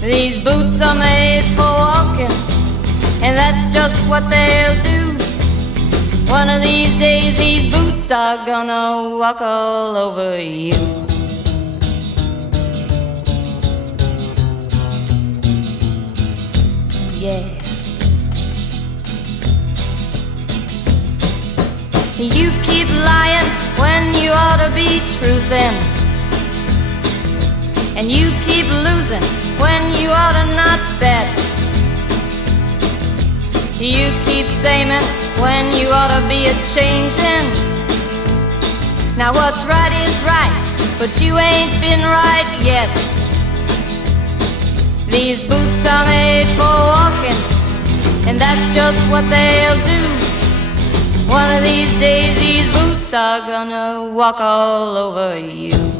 These boots are made for walking, and that's just what they'll do. One of these days these boots are gonna walk all over you. Yeah. You keep lying when you ought to be truthin', and you keep losing when you ought to not bet. You keep saying when you ought to be a-changin'. Now what's right is right, but you ain't been right yet. These boots are made for walking, and that's just what they'll do. One of these days these boots are gonna walk all over you.